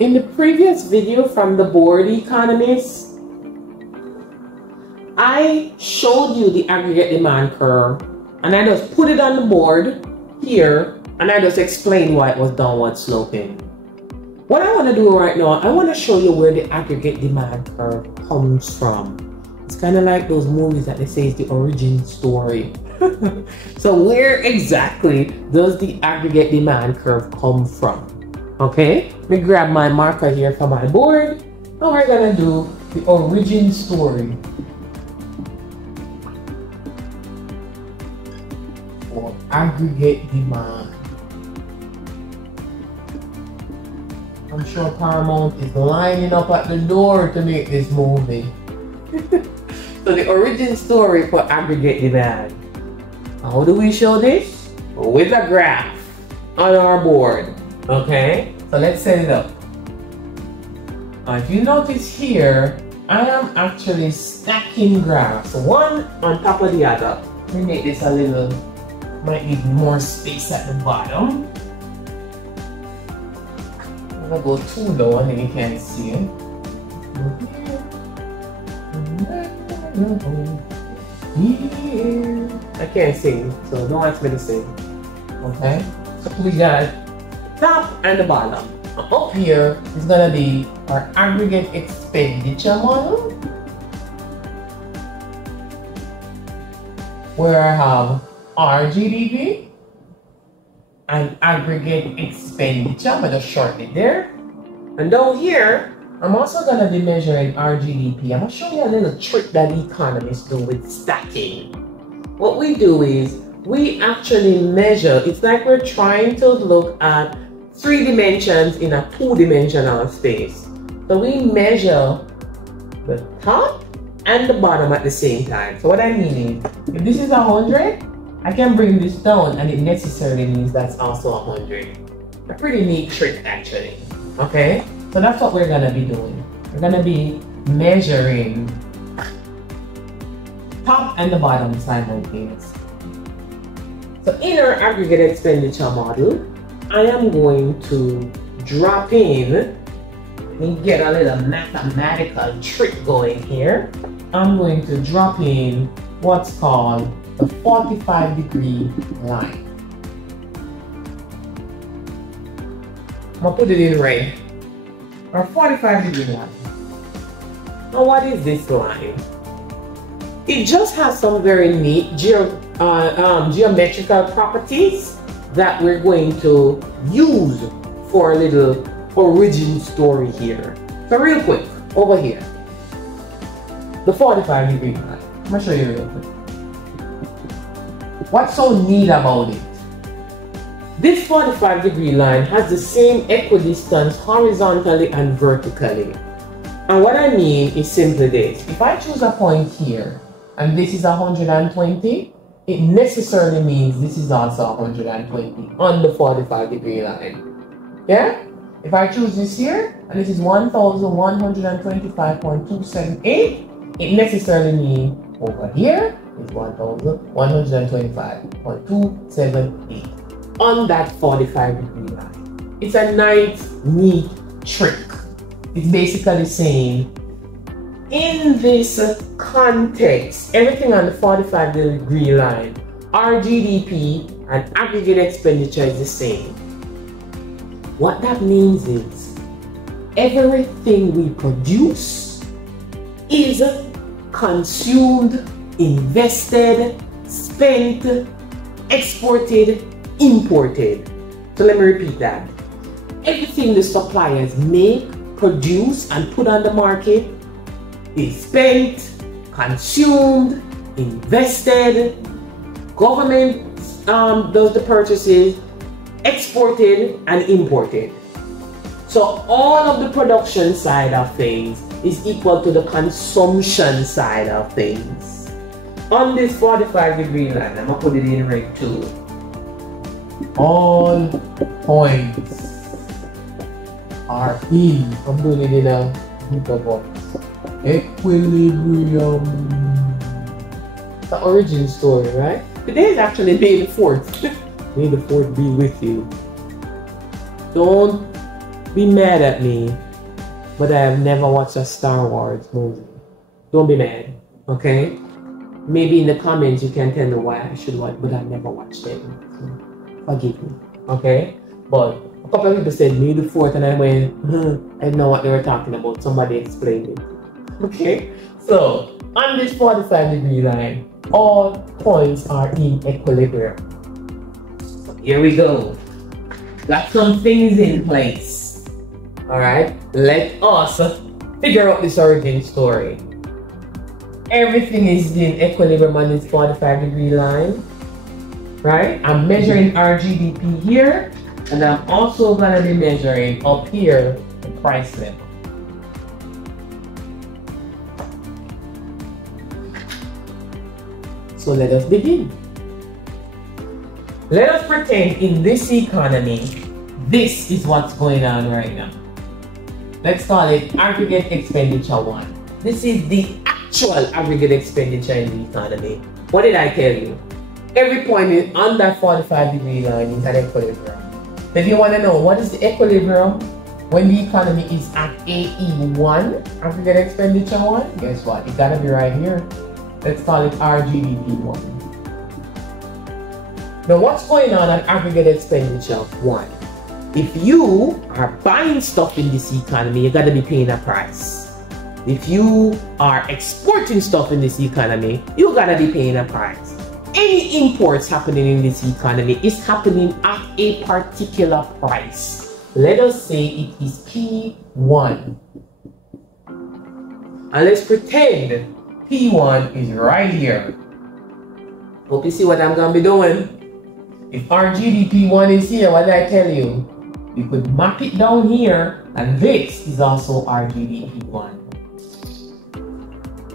In the previous video from the board economist, I showed you the aggregate demand curve and I just put it on the board here and I just explained why it was downward sloping. What I want to do right now, I want to show you where the aggregate demand curve comes from. It's kind of like those movies that they say is the origin story. So where exactly does the aggregate demand curve come from? Okay, let me grab my marker here for my board and we're gonna do the origin story for aggregate demand. I'm sure Paramount is lining up at the door to make this movie. So the origin story for aggregate demand. How do we show this? With a graph on our board. Okay, so let's set it up. If you notice here, I am actually stacking graphs, one on top of the other. Let me make this a little, might need more space at the bottom. I'm gonna go too low and then you can't see it. Here. I can't sing, so don't ask me to sing. Okay, so we got top and the bottom. Up here is gonna be our aggregate expenditure model, where I have our GDP and aggregate expenditure. I'm gonna shorten it there. And down here, I'm also gonna be measuring our GDP. I'm gonna show you a little trick that economists do with stacking. What we do is we actually measure. It's like we're trying to look at 3 dimensions in a 2-dimensional space. So we measure the top and the bottom at the same time. So what I mean is, if this is 100, I can bring this down and it necessarily means that's also 100. A pretty neat trick actually. Okay, so that's what we're gonna be doing. We're gonna be measuring top and the bottom simultaneously. So in our aggregate expenditure model, I am going to drop in, let me get a little mathematical trick going here. I'm going to drop in what's called the 45-degree line. I'm gonna put it in red. Our 45-degree line. Now what is this line? It just has some very neat geometrical properties that we're going to use for a little origin story here. So real quick, over here, the 45-degree line. I'm gonna show you real quick. What's so neat about it? This 45-degree line has the same equidistance horizontally and vertically. And what I mean is simply this. If I choose a point here, and this is 120, it necessarily means this is also 120 on the 45-degree line. Yeah? If I choose this here, and this is 1125.278, it necessarily means over here is 1125.278 on that 45-degree line. It's a nice, neat trick. It's basically saying, in this context, everything on the 45-degree line, our GDP and aggregate expenditure is the same. What that means is, everything we produce is consumed, invested, spent, exported, imported. So let me repeat that. Everything the suppliers make, produce, and put on the market is spent, consumed, invested, government does the purchases, exported, and imported. So all of the production side of things is equal to the consumption side of things. On this 45-degree line, I'm gonna put it in red too. All points are in, I'm doing it in a bigger box, equilibrium. The origin story, right? Today is actually May the 4th. May the 4th be with you. Don't be mad at me, but I have never watched a Star Wars movie. Don't be mad, okay? Maybe in the comments you can tell me why I should watch, but I never watched it. So forgive me, okay? But a couple of people said May the 4th, and I went, I didn't know what they were talking about. Somebody explained it. Okay? So, on this 45-degree line, all points are in equilibrium. So here we go. Got some things in place. Alright? Let us figure out this origin story. Everything is in equilibrium on this 45-degree line. Right? I'm measuring RGBP here. And I'm also going to be measuring up here the price level. So let us begin. Let us pretend in this economy, this is what's going on right now. Let's call it aggregate expenditure 1. This is the actual aggregate expenditure in the economy. What did I tell you? Every point on that 45-degree line is at equilibrium. If you want to know what is the equilibrium when the economy is at AE1, aggregate expenditure 1, guess what? It gotta be right here. Let's call it RGDP 1. Now what's going on at aggregate expenditure 1? If you are buying stuff in this economy, you gotta be paying a price. If you are exporting stuff in this economy, you gotta be paying a price. Any imports happening in this economy is happening at a particular price. Let us say it is P1. And let's pretend P1 is right here. Hope you see what I'm going to be doing. If RGDP1 is here, what did I tell you? You could map it down here, and this is also RGDP1.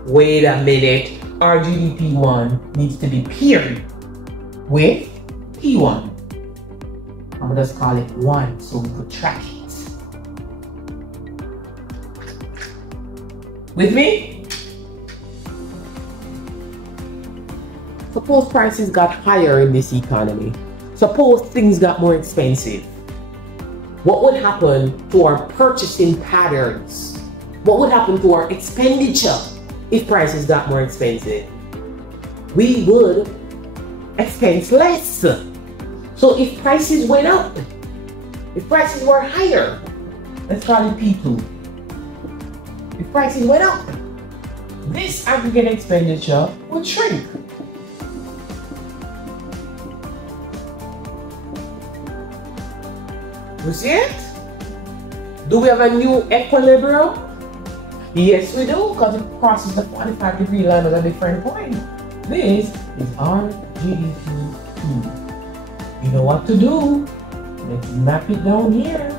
Wait a minute. RGDP1 needs to be paired with P1. I'm going to just call it 1 so we could track it. With me? Suppose prices got higher in this economy. Suppose things got more expensive. What would happen to our purchasing patterns? What would happen to our expenditure if prices got more expensive? We would expense less. So if prices went up, if prices were higher, let's call it P2. If prices went up, this aggregate expenditure would shrink. You see it? Do we have a new equilibrium? Yes, we do, because it crosses the 45-degree line at a different point. This is RGDP2. You know what to do. Let's map it down here.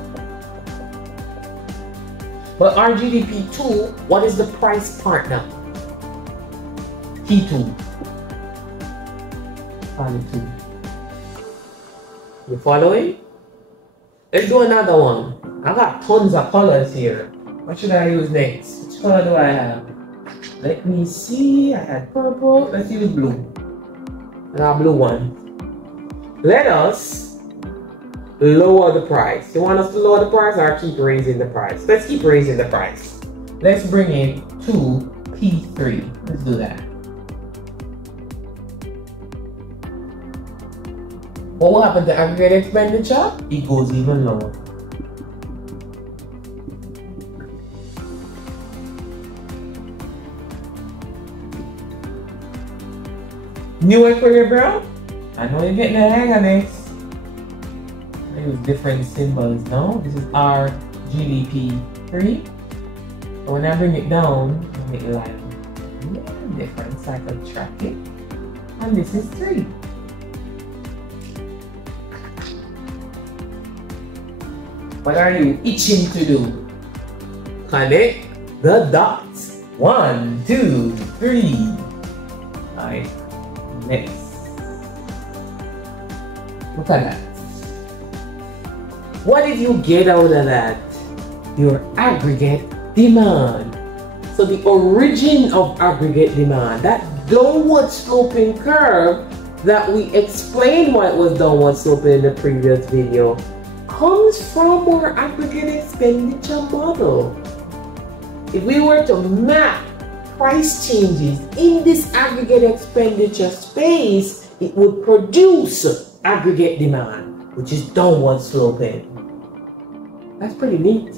But RGDP2, what is the price partner? T2. Probably 2. You following? Let's do another one. I got tons of colors here. What should I use next? Which color do I have? Let me see. I had purple. Let's use blue. I have blue one. Let us lower the price. You want us to lower the price or keep raising the price? Let's keep raising the price. Let's bring it to P3. Let's do that. What will happen to aggregate expenditure? It goes even lower. New equilibrium? I know you're getting the hang of this. I use different symbols now. This is RGDP3. So when I bring it down, I make it line different so I can track it. And this is 3. What are you itching to do? Connect the dots. 1, 2, 3. Alright. Next. Look at that. What did you get out of that? Your aggregate demand. So the origin of aggregate demand, that downward sloping curve that we explained why it was downward sloping in the previous video, comes from our aggregate expenditure model. If we were to map price changes in this aggregate expenditure space, it would produce aggregate demand, which is downward sloping. That's pretty neat.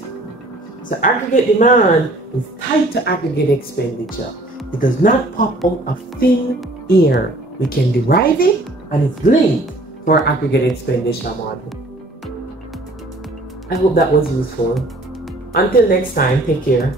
So aggregate demand is tied to aggregate expenditure. It does not pop out of thin air. We can derive it, and it's linked to our aggregate expenditure model. I hope that was useful. Until next time, take care.